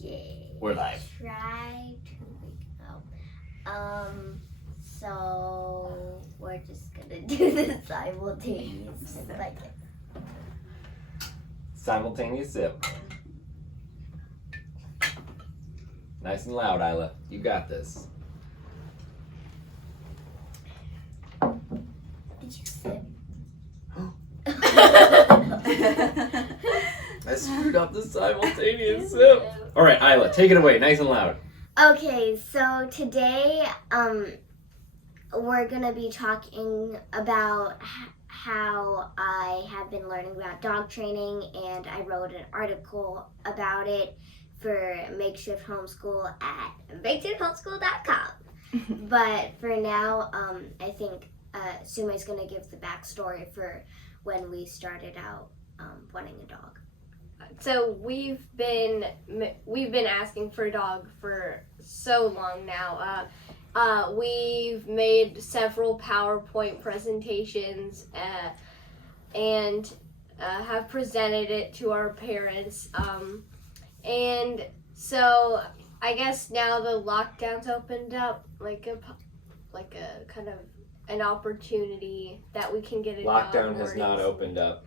Okay. We're live. Try to wake up. So we're just gonna do the simultaneous like Simultaneous sip. Nice and loud, Isla. You got this. Did you sip? I screwed up the simultaneous sip. All right, Isla, take it away. Nice and loud. Okay, so today we're gonna be talking about how I have been learning about dog training, and I wrote an article about it for Makeshift Homeschool at makeshifthomeschool.com. But for now, I think Sume's gonna give the backstory for when we started out wanting a dog. So we've been asking for a dog for so long now. We've made several PowerPoint presentations and have presented it to our parents. And so I guess now the lockdown's opened up like a kind of an opportunity that we can get a dog. Lockdown has not opened up.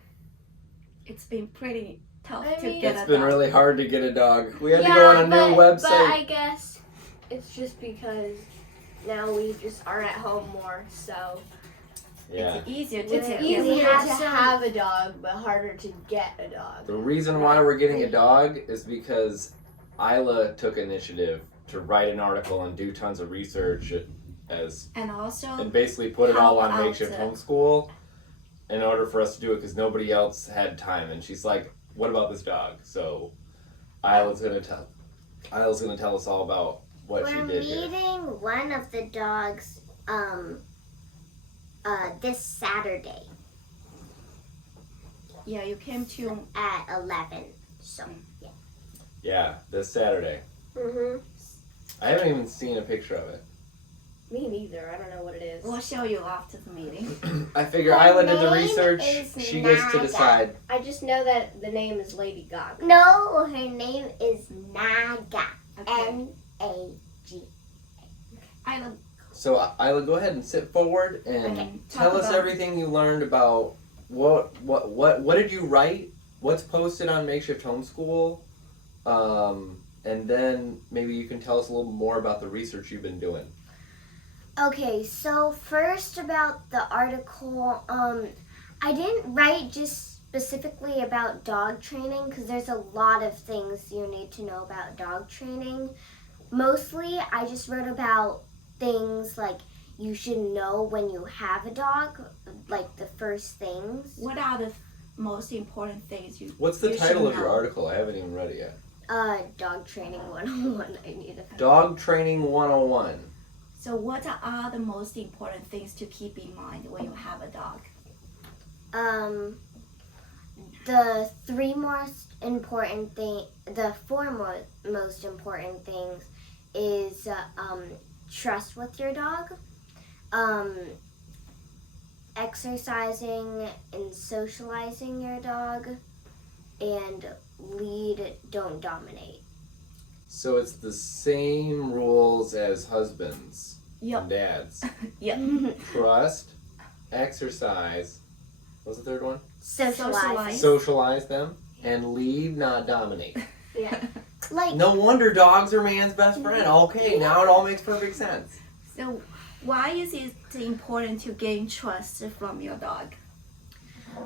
It's been pretty tough I to mean, get a It's been dog. really hard to get a dog. We had to go on a new website. But I guess it's just because now we just are at home more, so Yeah. It's easier to it's take easier care to of. have a dog, but harder to get a dog. The reason why we're getting a dog is because Isla took initiative to write an article and do tons of research And also, and basically put it all on Help out Makeshift the- Homeschool in order for us to do it because nobody else had time. And she's like, "What about this dog?" So Isla's gonna tell us all about what she We're did here. meeting one of the dogs this Saturday yeah, you came to at 11. So yeah. Yeah, this Saturday. Mhm. I haven't even seen a picture of it. Me neither. I don't know what it is. we'll show you after the meeting. I figure Her Isla did the name research. is She gets to Naga. decide. I just know that the name is Lady Gaga. No, her name is Naga. Okay. N-A-G. So Isla, go ahead and sit forward and Okay. tell Talk us about- everything you learned about what did you write? What's posted on Makeshift Homeschool? And then maybe you can tell us a little more about the research you've been doing. Okay, so first about the article, I didn't write just specifically about dog training because there's a lot of things you need to know about dog training. Mostly, I just wrote about things like you should know when you have a dog, like the first things. What are the most important things you What's the you title should of your know? article? I haven't even read it yet. Dog training 101. I need a Dog Training 101. So what are the most important things to keep in mind when you have a dog? The four most important things is trust with your dog, exercising and socializing your dog, and lead, don't dominate. So it's the same rules as husbands Yep. and dads. Yep. Trust, exercise. What's the third one? Socialize. Socialize them and lead, not dominate. Yeah. Like, No wonder dogs are man's best friend. Okay, now it all makes perfect sense. So why is it important to gain trust from your dog?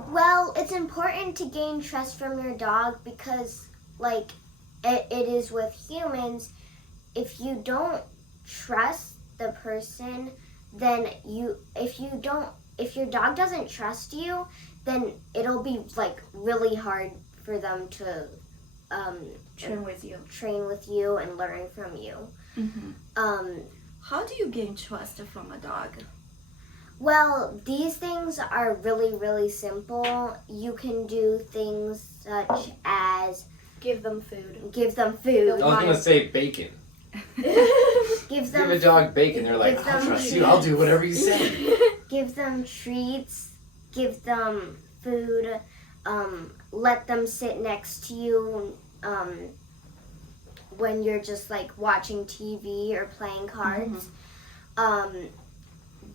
well, it's important to gain trust from your dog because, like, it is with humans. If you don't trust the person, then if your dog doesn't trust you, then it'll be like really hard for them to Train with you. train with you and learn from you. Mm-hmm. How do you gain trust from a dog? Well, these things are really, really simple. You can do things such as Give them food. give them food, I was gonna say bacon. give Give them a dog bacon. They're like, give I'll them- trust you. I'll do whatever you say. give them treats, give them food, let them sit next to you when you're just like watching TV or playing cards.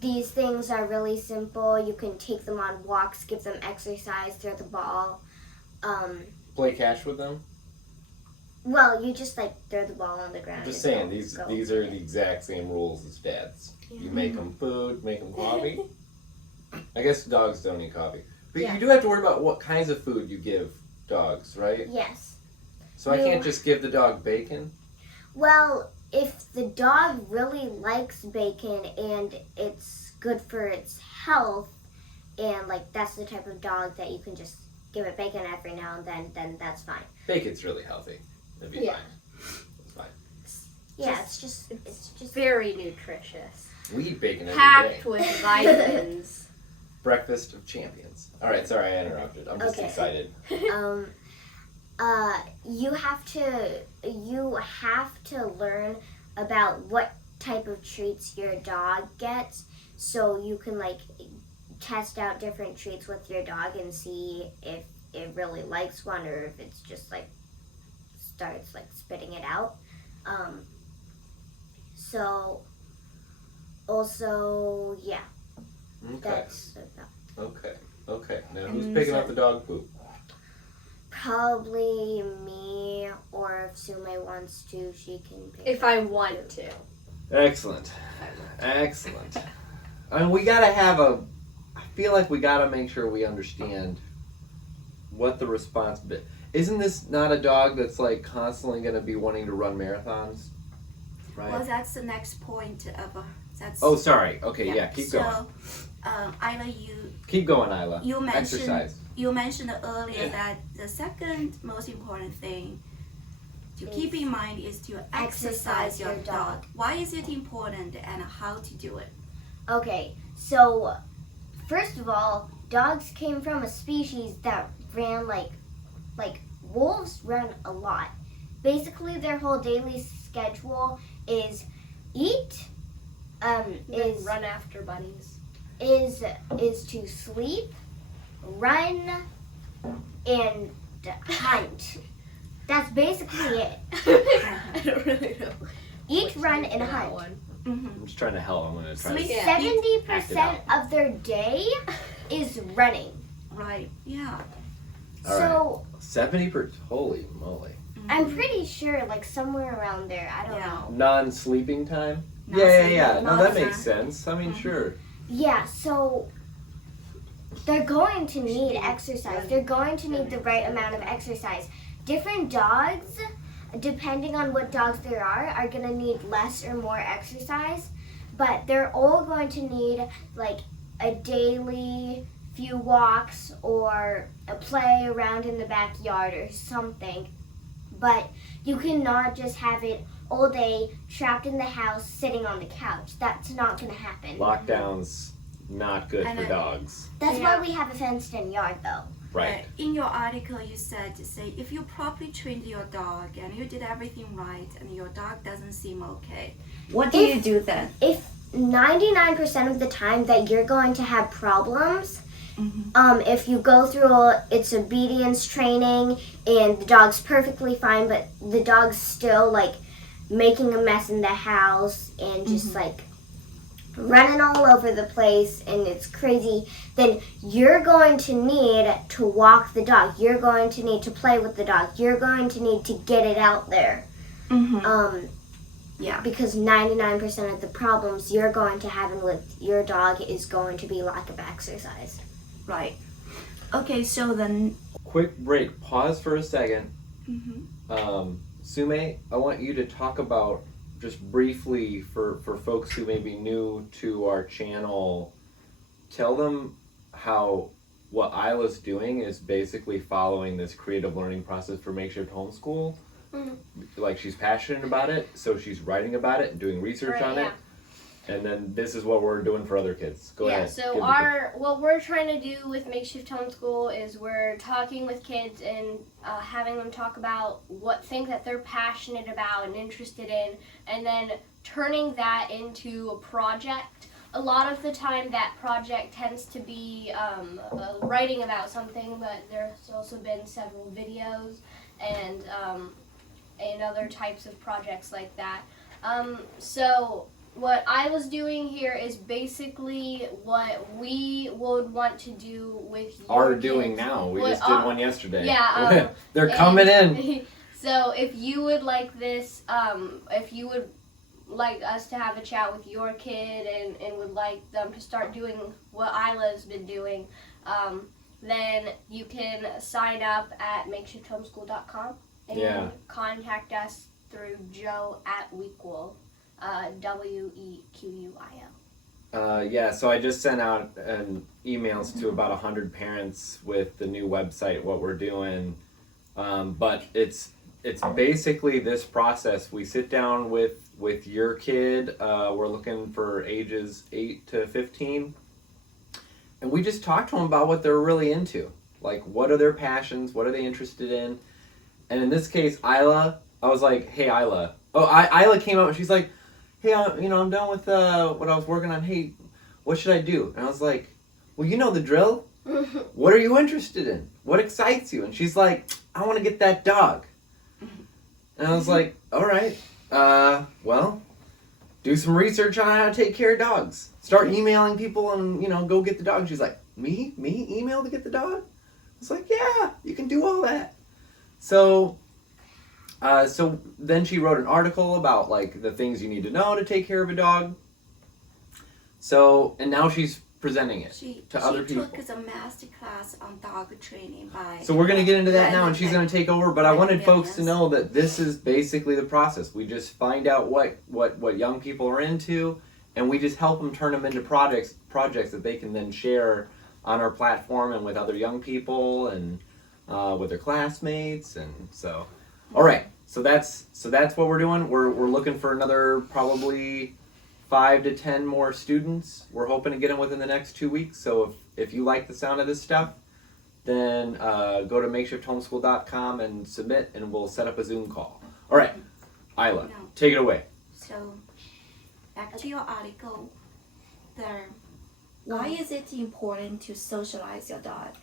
These things are really simple. You can take them on walks, give them exercise, throw the ball. Play catch with them? Well, you just like throw the ball on the ground. I'm just and saying, these are the exact same rules as dad's. You make them food, make them coffee. I guess dogs don't eat coffee. But Yeah. you do have to worry about what kinds of food you give dogs, right? Yes. So I can't just give the dog bacon? Well, if the dog really likes bacon and it's good for its health, and like that's the type of dog that you can just give it bacon every now and then that's fine. Bacon's really healthy. It'd be Yeah. fine. It's fine. Yeah, it's just very nutritious. We eat bacon every day. Packed with vitamins. Breakfast of champions. All right, sorry I interrupted. I'm just Okay. excited. You have to learn about what type of treats your dog gets, so you can like test out different treats with your dog and see if it really likes one or if it's just like starts like spitting it out. So also, yeah, Okay. that's about Okay. Now who's picking up the dog poop? probably me, or if Sume wants to, she can pick If I want to. Excellent. I mean, we gotta have I feel like we gotta make sure we understand what the responsibility. Isn't this not a dog that's like constantly gonna be wanting to run marathons? Right? Well, that's the next point of that's. Oh, sorry. Okay, yeah, keep going. Isla, Keep going, Isla. you mentioned Exercise. you mentioned earlier that the second most important thing to keep in mind is to exercise your dog. Why is it important and how to do it? Okay, so first of all, dogs came from a species that ran like wolves run a lot. Basically, their whole daily schedule is eat, is run after bunnies. is to sleep, run, and hunt. That's basically it. I don't really know. Eat, run, and hunt. I'm just trying to help. I'm gonna try to. Sleep. 70% of their day is running. Right. Yeah. All So 70%. Holy moly. I'm pretty sure, like somewhere around there. I don't Yeah. know. Non-sleeping time. Non-sleeping, Yeah. No, that non-sleeping. makes sense. I mean, sure. Yeah. So they're going to need exercise. They're going to need the right amount of exercise. Different dogs, depending on what dogs there are going to need less or more exercise. But they're all going to need like a daily few walks or a play around in the backyard or something. But you cannot just have it all day trapped in the house sitting on the couch. That's not going to happen. Lockdown's not good And for I- dogs. That's Yeah. why we have a fenced-in yard, though. Right. In your article, you said to say if you properly trained your dog and you did everything right and your dog doesn't seem okay, what do If- you do then? If 99% of the time that you're going to have problems, if you go through its obedience training and the dog's perfectly fine, but the dog's still like making a mess in the house and just like running all over the place and it's crazy, then you're going to need to walk the dog. You're going to need to play with the dog. You're going to need to get it out there. Yeah. Because 99% of the problems you're going to have with your dog is going to be lack of exercise. Right. Okay, so then. Quick break. Pause for a second. Sume, I want you to talk about just briefly for folks who may be new to our channel. Tell them how what Isla's doing is basically following this creative learning process for Makeshift Homeschool. Like she's passionate about it, so she's writing about it and doing research on it. And then this is what we're doing for other kids. Go ahead. So Give what we're trying to do with Makeshift Homeschool is we're talking with kids and having them talk about what things that they're passionate about and interested in, and then turning that into a project. A lot of the time that project tends to be writing about something, but there's also been several videos and and other types of projects like that. So what I was doing here is basically what we would want to do with your Are kids. doing now. We What just did one yesterday. Yeah, They're coming in. So if you would like this, if you would like us to have a chat with your kid and would like them to start doing what Isla's been doing, then you can sign up at makeshifthomeschool.com and contact us through Joe@Wequil, WEQUIL. So I just sent out emails to about 100 parents with the new website, what we're doing. But it's basically this process. We sit down with your kid. We're looking for ages 8 to 15. And we just talk to them about what they're really into. Like, what are their passions? What are they interested in? And in this case, Isla, I was like, hey, Isla. Isla came out and she's like, hey, I'm done with what I was working on. Hey, what should I do? And I was like, well, you know the drill. What are you interested in? What excites you? And she's like, I want to get that dog. And I was like, all right, well, do some research on how to take care of dogs. Start emailing people and, go get the dog. She's like, me? Email to get the dog? I was like, yeah, you can do all that. So then she wrote an article about, like, the things you need to know to take care of a dog. So, and now she's presenting it to other people. She took a master class on dog training by... So we're going to get into that now, and she's going to take over. But I wanted folks to know that this is basically the process. We just find out what young people are into, and we just help them turn them into projects that they can then share on our platform and with other young people and with their classmates. And so, all right. So that's what we're doing. We're looking for another probably 5 to 10 more students. We're hoping to get them within the next 2 weeks. So if you like the sound of this stuff, then go to makeshifthomeschool.com and submit, and we'll set up a Zoom call. All right, Isla, take it away. So, back to your article. Why is it important to socialize your dog?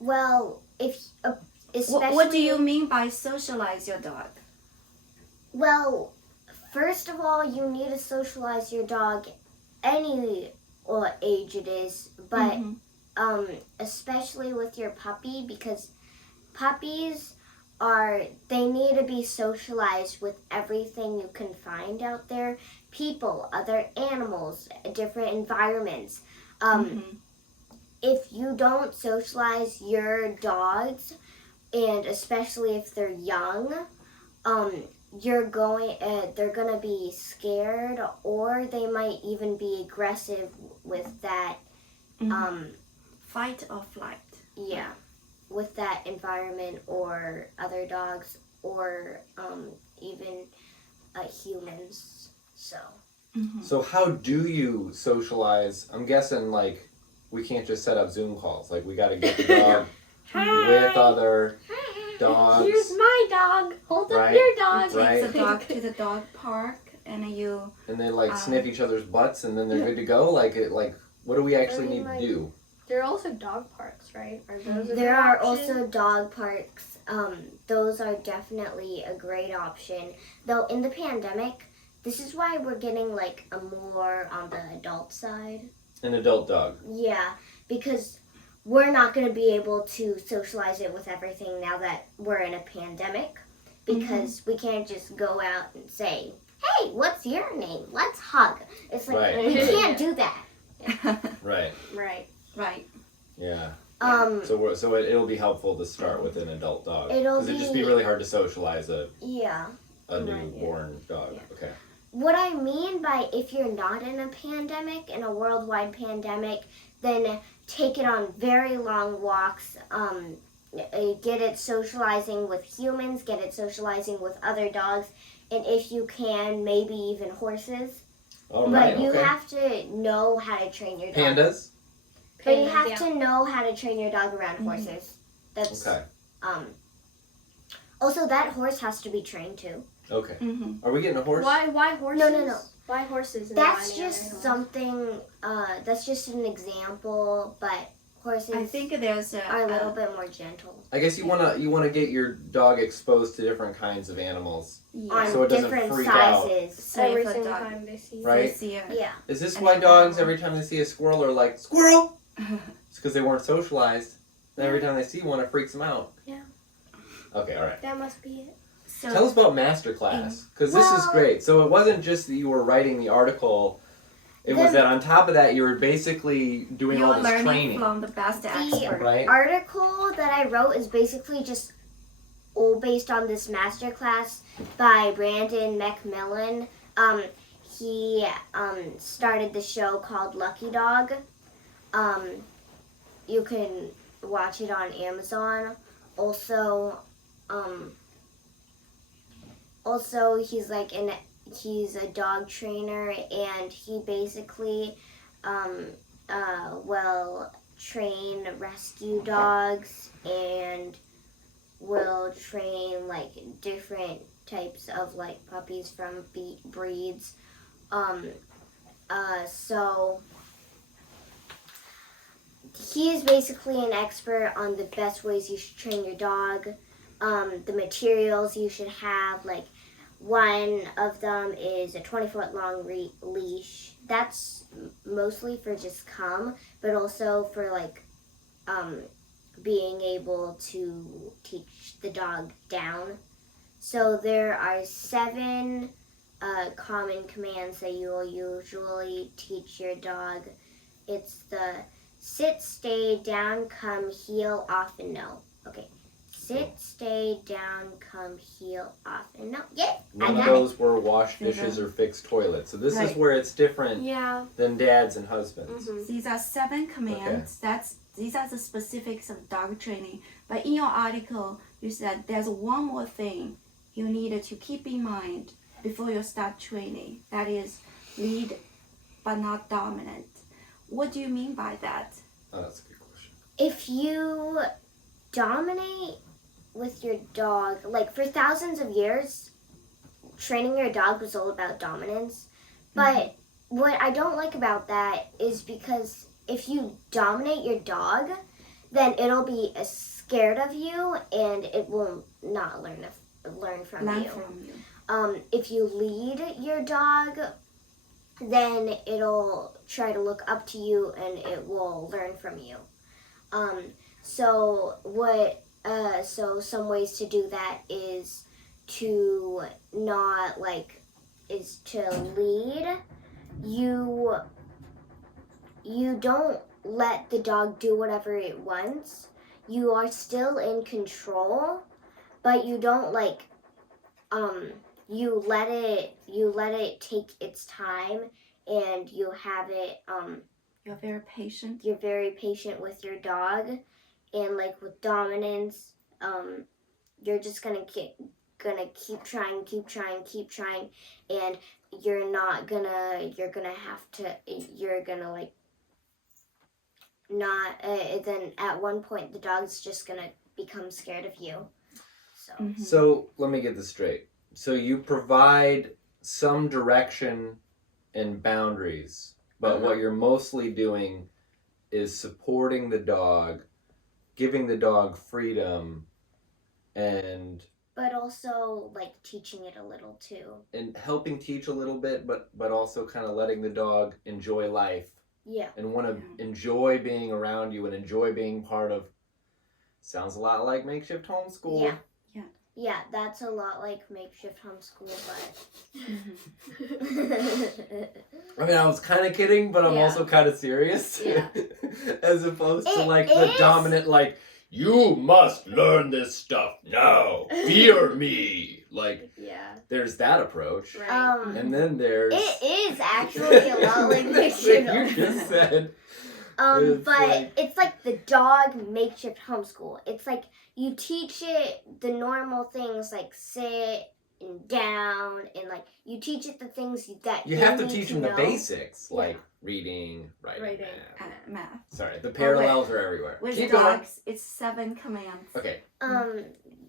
Well, especially... What do you mean by socialize your dog? Well, first of all, you need to socialize your dog any age it is, but especially with your puppy, because puppies they need to be socialized with everything you can find out there. People, other animals, different environments. If you don't socialize your dogs, and especially if they're young, they're gonna be scared, or they might even be aggressive with that. Fight or flight. Yeah, with that environment or other dogs or even humans. So. So how do you socialize? I'm guessing like we can't just set up Zoom calls. Like we got to get the dog with other dogs. Here's my dog. Hold up Right. your dog. Right. Take the dog to the dog park, and And they like sniff each other's butts, and then they're good to go. Like what do we actually need to do? There are also dog parks, right? There are also dog parks. Those are definitely a great option. Though in the pandemic, this is why we're getting like a more on the adult side. An adult dog. Yeah, because we're not going to be able to socialize it with everything now that we're in a pandemic, because we can't just go out and say, hey, what's your name? Let's hug. It's like, Right. we can't do that. Right. Right. Yeah. Um, So it'll be helpful to start with an adult dog. It'd just be really hard to socialize a newborn dog. Yeah. Okay. What I mean by if you're not in a pandemic, in a worldwide pandemic, then take it on very long walks. Get it socializing with humans, get it socializing with other dogs, and if you can, maybe even horses. All right. But you have to know how to train your dog. Pandas? But you have to know how to train your dog around horses. That's Okay. Also, that horse has to be trained too. Okay. Are we getting a horse? Why horses? No. Why horses? That's just something. That's just an example. But Horses I think there's are a little bit more gentle. I guess you wanna get your dog exposed to different kinds of animals, On so it doesn't different freak out. sizes. So Every if a single dog time they see Right. they see a- Yeah. Is this An why dogs animal. every time they see a squirrel are like squirrel? It's because they weren't socialized. And every time they see one, it freaks them out. Yeah. Okay, all right. That must be it. So Tell us about masterclass, because this is Well- great. So it wasn't just that you were writing the article; it was that on top of that, you were basically doing all you're this learning training, from the best expert. right? Article that I wrote is basically just all based on this masterclass by Brandon McMillan. He started the show called Lucky Dog. You can watch it on Amazon. Also, he's a dog trainer, and he basically will train rescue dogs and will train like different types of like puppies from breeds. So he is basically an expert on the best ways you should train your dog, the materials you should have. Like one of them is a 20-foot long leash. That's mostly for just come, but also for like being able to teach the dog down. So there are 7 common commands that you will usually teach your dog. It's the sit, stay, down, come, heel, off, and no. Okay. Sit, stay, down, come, heel, off, and no. Yeah, I None of got it. those were wash dishes or fix toilets. So this is Right. where it's different Yeah. than dads and husbands. Mhm. These are 7 commands. These are the specifics of dog training. But in your article, you said there's one more thing you needed to keep in mind before you start training. That is lead but not dominant. What do you mean by that? Oh, that's a good question. If you dominate with your dog, like for thousands of years, training your dog was all about dominance. But what I don't like about that is because if you dominate your dog, then it'll be scared of you and it will not learn from Learn you. from you. If you lead your dog, then it'll try to look up to you and it will learn from you. So some ways to do that is to not is to lead. You don't let the dog do whatever it wants. You are still in control, but you don't you let it take its time, and you have it You're very patient. you're very patient with your dog, and like with dominance, you're just gonna keep trying, and you're gonna like not then at one point the dog's just gonna become scared of you. So Mhm. So let me get this straight. So you provide some direction and boundaries, but what you're mostly doing is supporting the dog, giving the dog freedom, and but also like teaching it a little too. helping teach a little bit, but also kind of letting the dog enjoy life Yeah. and want to enjoy being around you and enjoy being part of. Sounds a lot like Makeshift Homeschool. Yeah. Yeah, that's a lot like Makeshift Homeschool, but I mean, I was kind of kidding, but I'm Yeah. also kind of serious. Yeah. As opposed to It like the is. dominant, like, you must learn this stuff now. Fear me. Like, Yeah. there's that approach. Right. And then there's. it is actually a lot like Makeshift you just Homeschool. said. But like- it's like the dog Makeshift Homeschool. It's like you teach it the normal things like sit and down, and like you teach it the things that You they have to need teach to them the know. basics, Yeah. like reading, writing, math. Math. Sorry, the parallels are everywhere. With Keep going. dogs, it's 7 commands. Okay.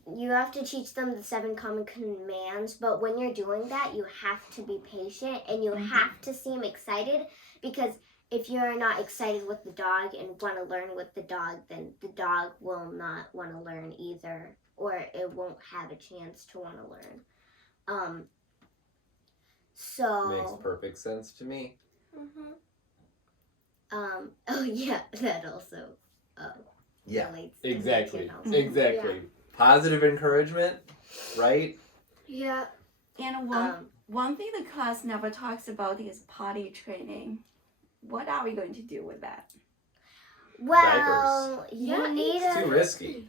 You have to teach them the 7 common commands, but when you're doing that, you have to be patient and you have to seem excited, because if you're not excited with the dog and want to learn with the dog, then the dog will not want to learn either, or it won't have a chance to want to learn. Makes So perfect sense to me. oh yeah, that also Yeah, relates to exactly. mental health. Exactly. Positive encouragement, right? Yeah. And one thing the class never talks about is potty training. What are we going to do with that? Well, you Yeah, need It's to too risky.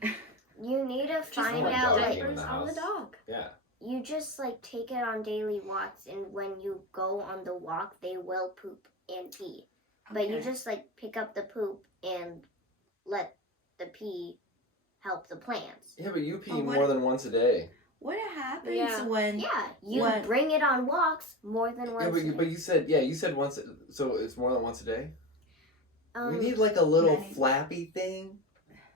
you need to find want out dog like came in diapers the on the house. dog. Yeah. you just like take it on daily walks, and when you go on the walk, they will poop and pee. But you Okay. just like pick up the poop and let the pee help the plants. Yeah, but you pee But what- more than once a day. What happens Yeah. when Yeah, you What? bring it on walks more than once. Yeah, but you said once. So it's more than once a day. Um, We need like a little Many. flappy thing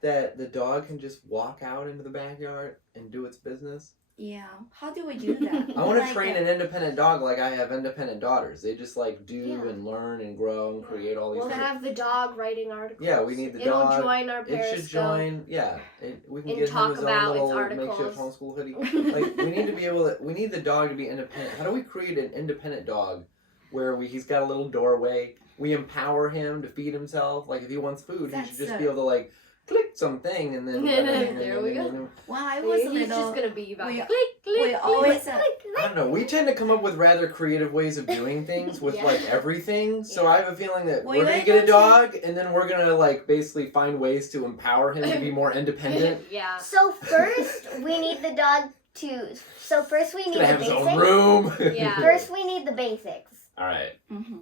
that the dog can just walk out into the backyard and do its business. Yeah, how do we do that? I want to Like, train an independent dog like I have independent daughters. They just like do Yeah. and learn and grow and create all these We'll things. have the dog writing articles. Yeah, we need the It'll dog. join our It Periscope. should join. Yeah, we can And get him talk his own about its little articles. makeshift homeschool hoodie. Like we need to be able to. We need the dog to be independent. How do we create an independent dog where he's got a little doorway? We empower him to feed himself. Like if he wants food, he should just be able to like click something and then. There we go. when I was He's little, just gonna be about we- click, click, we click, always click, I don't know. We tend to come up with rather creative ways of doing things with Yeah. like everything. So I have a feeling that Well, we're you gonna ain't get a gonna dog, and then we're gonna like basically find ways to empower him to be more independent. Yeah. so first we need the dog to. So first we He's need gonna the have his own basics. room. Yeah. First we need the basics. All right.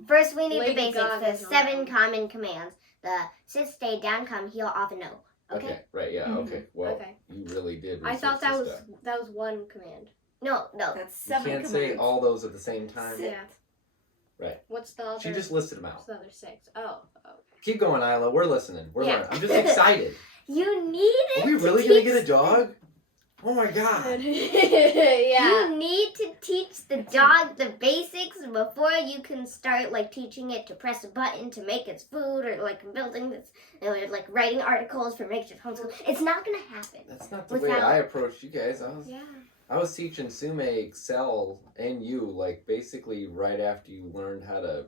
First we need Lady the basics. Gaga's The 7 around. common commands. The sit, stay, down, come, heel, off, and no. Okay. Right. Yeah. Mhm. Okay. Well, Okay. you really did. I thought research that this was stuff. one command. No. That's You 7 can't commands. say all those at the same time. Sit. Yeah. Right. What's the other? She just listed them What's out. the other 6? Oh. Keep going, Isla. We're listening. We're Yeah. learning. I'm just excited. You need it. Are we really to gonna teach get a dog? Oh my god. Yeah. You need to teach the dog the basics before you can start like teaching it to press a button to make its food, or like building this, or like writing articles for Makeshift Homeschool. It's not gonna happen. That's not the way Without- I approached you guys. Yeah. I was teaching Sume Excel and you like basically right after you learned how to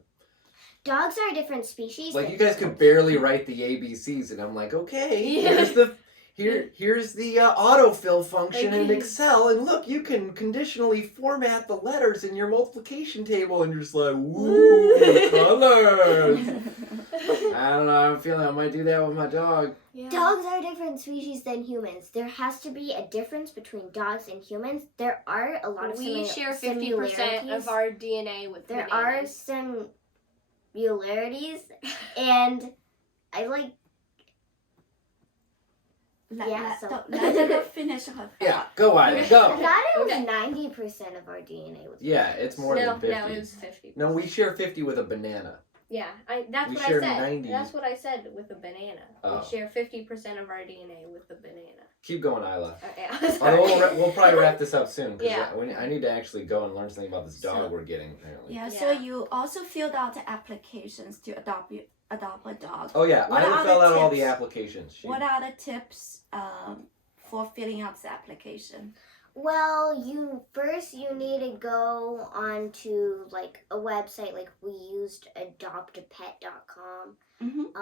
Dogs are a different species. like than you guys could barely write the ABCs and I'm like, okay, Yeah. here's the autofill function in Okay. Excel, and look, you can conditionally format the letters in your multiplication table, and you're just like, woo, colors. I don't know, I'm feeling I might do that with my dog. Yeah. Dogs are a different species than humans. There has to be a difference between dogs and humans. There are a lot of We share 50% similarities. of our DNA with There bananas. are similarities, and I like. Yeah, so- Let her finish her thought. Yeah, go Isla, I go. thought it was Okay. 90% of our DNA was. Yeah, it's more no, than 50. no, it was 50. No, we share 50 with a banana. Yeah, that's We what share I said. 90. That's what I said with the banana. Oh. We share 50% of our DNA with the banana. Keep going, Isla. Okay, I'm sorry. Although we'll probably wrap this up soon because Yeah. I need to actually go and learn something about this dog So- we're getting apparently. Yeah, so Yeah. you also filled out the applications to adopt a dog. Oh yeah, What Isla are filled the out all the tips? applications. She, What are the tips for filling out the application? Well, you need to go onto like a website, like we used adoptapet.com. You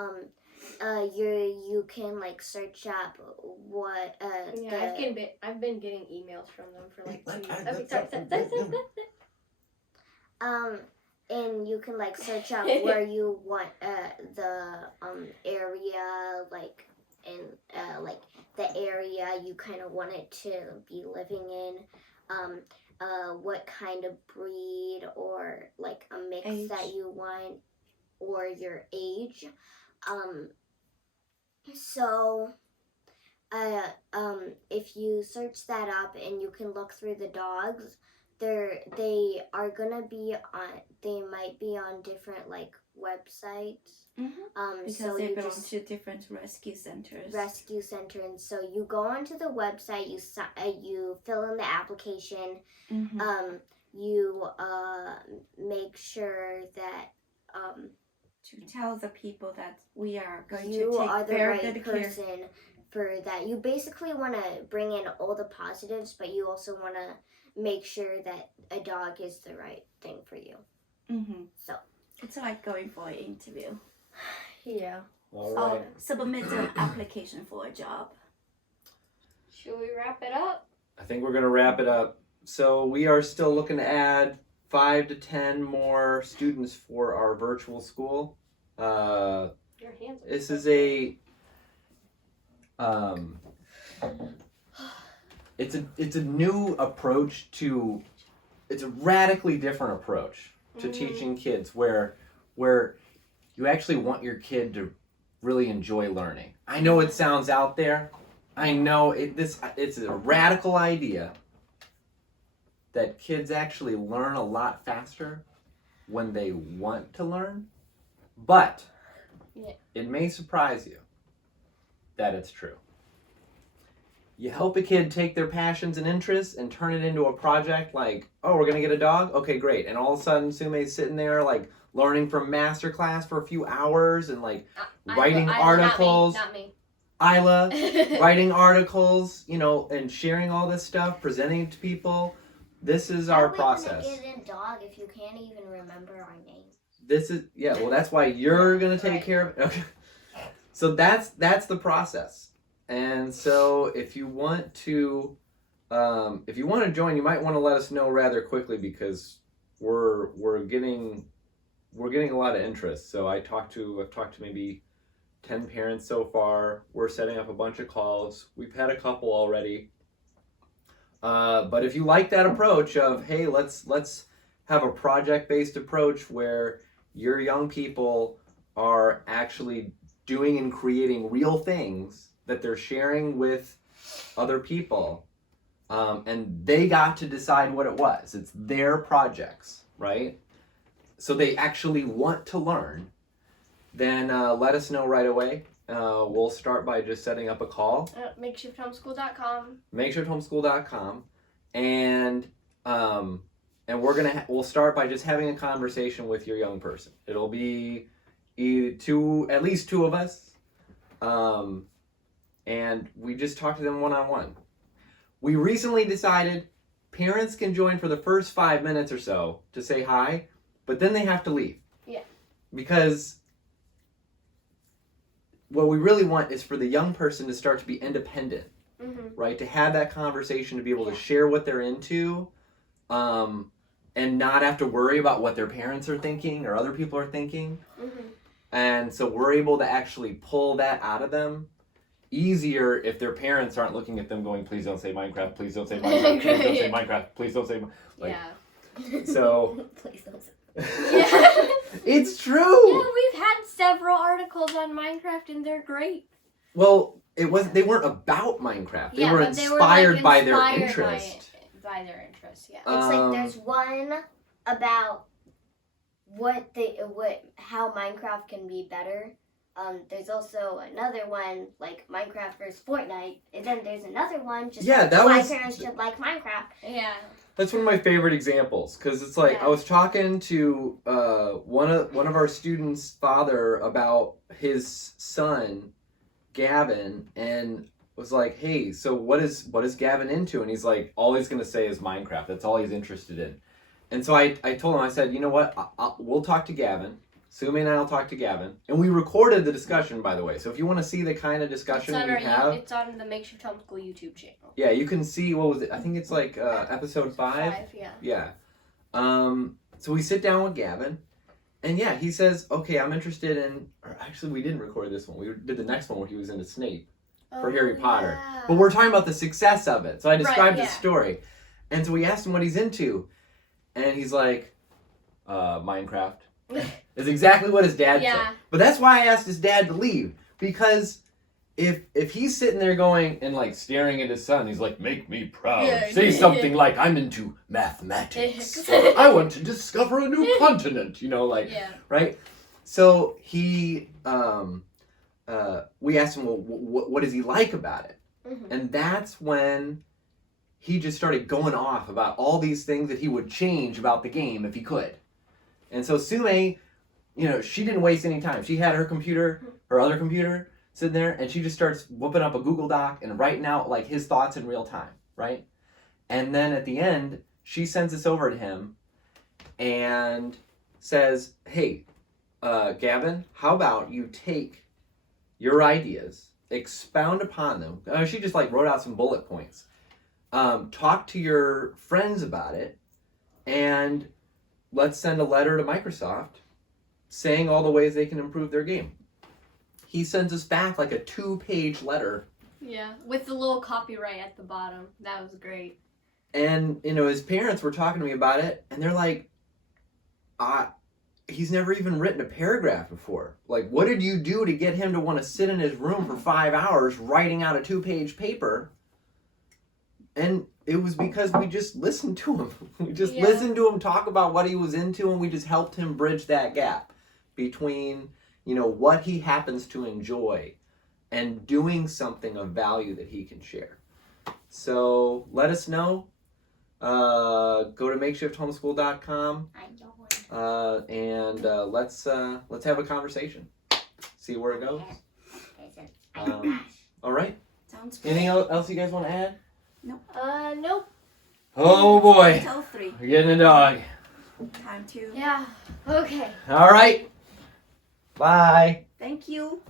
can like search up what Yeah, I've been getting emails from them for like 2 years. I- Okay, that's- sorry. and you can like search up where you want the area, like in like the area you kind of want it to be living in, what kind of breed or like a mix Age. that you want, or your age. So if you search that up and you can look through the dogs, they might be on different like websites. Because So they you belong just to different rescue centers. rescue center, and so you go onto the website, you fill in the application, Mhm. you make sure that to tell the people that we are going You to are take the very right good care. person for that. You basically want to bring in all the positives, but you also want to make sure that a dog is the right thing for you. Mm-hmm. So it's like going for an interview. Yeah. All right. Submit an application for a job. Should we wrap it up? I think we're gonna wrap it up. So we are still looking to add 5 to 10 more students for our virtual school. Your hands are This is a it's a new approach to it's a radically different approach to teaching kids where you actually want your kid to really enjoy learning. I know it sounds out there. I know it's a radical idea that kids actually learn a lot faster when they want to learn, but it may surprise you that it's true. You help a kid take their passions and interests and turn it into a project like, oh, we're gonna get a dog? Okay, great. And all of a sudden Sume's sitting there like learning from master class for a few hours and like writing articles. Not me. Isla, writing articles, you know, and sharing all this stuff, presenting it to people. This is our process. How are we gonna get a dog if you can't even remember our name? This is well, that's why you're gonna take care of it. Okay. So that's the process. And so if you want to join, you might want to let us know rather quickly because we're getting a lot of interest. So I've talked to maybe 10 parents so far. We're setting up a bunch of calls. We've had a couple already. But if you like that approach of, hey, let's have a project-based approach where your young people are actually doing and creating real things that they're sharing with other people, and they got to decide what it was. It's their projects, right? So they actually want to learn. Then let us know right away. We'll start by just setting up a call. Makeshifthomeschool.com. Makeshifthomeschool.com, and we'll start by just having a conversation with your young person. It'll be at least two of us, and we just talk to them one-on-one. We recently decided parents can join for the first 5 minutes or so to say hi, but then they have to leave. Yeah. Because what we really want is for the young person to start to be independent, right? To have that conversation, to be able to share what they're into, and not have to worry about what their parents are thinking or other people are thinking. And so we're able to actually pull that out of them easier if their parents aren't looking at them going, please don't say Minecraft, please don't say Minecraft, please don't say Minecraft, please don't say So Please don't say. it's true. Yeah, we've had several articles on Minecraft and they're great. Well, they weren't about Minecraft. They were inspired by their interest. By their interest, yeah. It's like there's one about how Minecraft can be better. There's also another one like Minecraft versus Fortnite, and then there's another one just why parents should like Minecraft. Yeah. That's one of my favorite examples because it's like I was talking to one of our students' father about his son, Gavin, and was like, "Hey, so what is Gavin into?" And he's like, "All he's gonna say is Minecraft. That's all he's interested in." And so I told him, I said, "You know what? We'll talk to Gavin. Sumi and I will talk to Gavin." And we recorded the discussion, by the way. So if you want to see the kind of discussion we have, it's on the Makeshift Homeschool YouTube channel. Yeah, you can see, what was it? I think it's like episode 5. Yeah. So we sit down with Gavin, and yeah, he says, "Okay, I'm interested in." Or actually, we didn't record this one. We did the next one where he was into Snape for Harry Potter. Yeah. But we're talking about the success of it. So I described the story, and so we asked him what he's into, and he's like, Minecraft. Is exactly what his dad said. But that's why I asked his dad to leave, because if he's sitting there going and like staring at his son, he's like, "Make me proud. Say something like I'm into mathematics. Or, I want to discover a new continent." Right? So we asked him, well, what does he like about it? And that's when he just started going off about all these things that he would change about the game if he could. And so Sume she didn't waste any time. She had her other computer sitting there, and she just starts whooping up a Google Doc and writing out like his thoughts in real time, right? And then at the end, she sends this over to him and says, hey, Gavin, how about you take your ideas, expound upon them. She just like wrote out some bullet points. Talk to your friends about it, and let's send a letter to Microsoft saying all the ways they can improve their game. He sends us back like a 2-page letter. Yeah, with the little copyright at the bottom. That was great. And, his parents were talking to me about it, and they're like, he's never even written a paragraph before. Like, what did you do to get him to want to sit in his room for 5 hours writing out a 2-page paper? And it was because we just listened to him. We just listened to him talk about what he was into, and we just helped him bridge that gap between, what he happens to enjoy and doing something of value that he can share. So let us know. Go to makeshifthomeschool.com and let's have a conversation. See where it goes. All right. Sounds good. Anything else you guys want to add? Nope. Oh boy. Till 3. We're getting a dog. Time to. Yeah. Okay. All right. Bye. Thank you.